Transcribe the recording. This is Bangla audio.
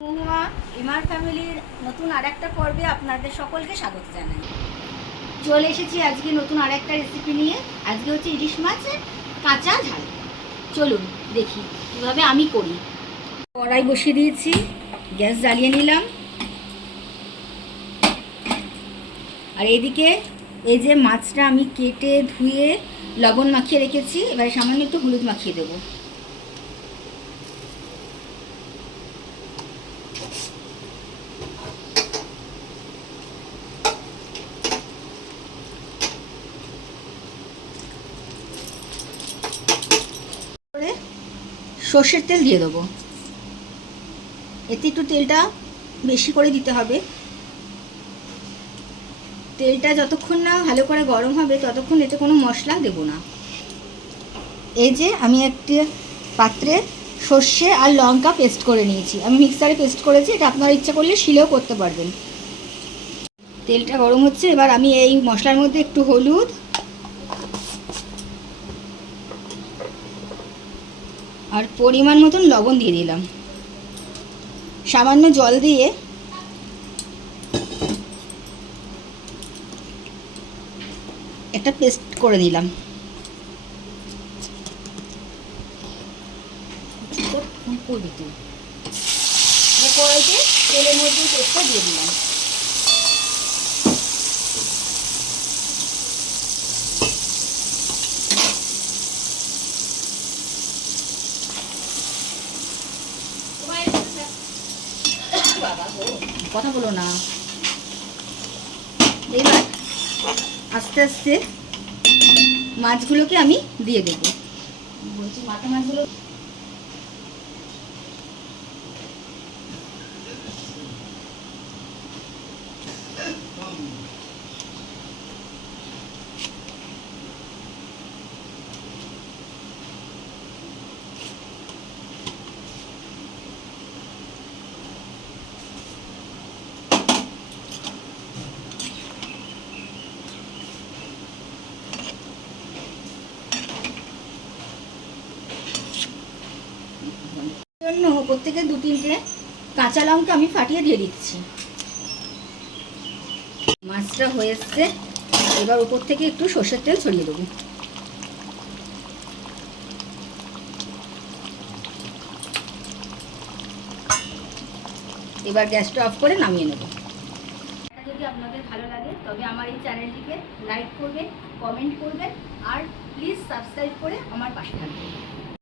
মহুয়া ইমার ফ্যামিলির নতুন আরেকটা পর্বে আপনাদের সকলকে স্বাগত জানাই। চলে এসেছি আজকে নতুন আরেকটা রেসিপি নিয়ে। আজকে হচ্ছে ইলিশ মাছের কাঁচা ঝাল। চলুন দেখি কীভাবে আমি করি। কড়াই বসিয়ে দিয়েছি, গ্যাস জ্বালিয়ে নিলাম। আর এদিকে এই যে মাছটা আমি কেটে ধুয়ে লবণ মাখিয়ে রেখেছি, এবারে সামান্য একটু হলুদ মাখিয়ে দেবো। সর্ষের তেল দিয়ে দেবো। এতে একটু তেলটা বেশি করে দিতে হবে। তেলটা যতক্ষণ না ভালো করে গরম হবে ততক্ষণ এতে কোনো মশলা দেব না। এই যে আমি একটি পাত্রে সর্ষে আর লঙ্কা পেস্ট করে নিয়েছি। আমি মিক্সারে পেস্ট করেছি, এটা আপনারা ইচ্ছা করলে শিলেও করতে পারবেন। তেলটা গরম হচ্ছে, এবার আমি এই মশলার মধ্যে একটু হলুদ আর পরিমাণ মতন লবণ দিয়ে দিলাম। সামান্য জল দিয়ে একটা পেস্ট করে নিলাম। কড়াইতে তেলের মধ্যে পেস্টটা দিয়ে দিলাম। কথা বলো না। এবার আস্তে আস্তে মাছগুলোকে আমি দিয়ে দেবো। বলছি মাথা মাছগুলো জন্য প্রত্যেকে 2-3টে কাঁচা লঙ্কা আমি ফাটিয়ে দিয়ে দিচ্ছি। মাছটা হয়ে এসছে, এবার উপর থেকে একটু সর্ষের তেল ছড়িয়ে দেবো। এবার গ্যাসটা অফ করে নামিয়ে নেব। যদি আপনাদের ভালো লাগে তবে আমার এই চ্যানেলটিকে লাইক করবেন, কমেন্ট করবেন আর প্লিজ সাবস্ক্রাইব করে আমার পাশে থাকবেন।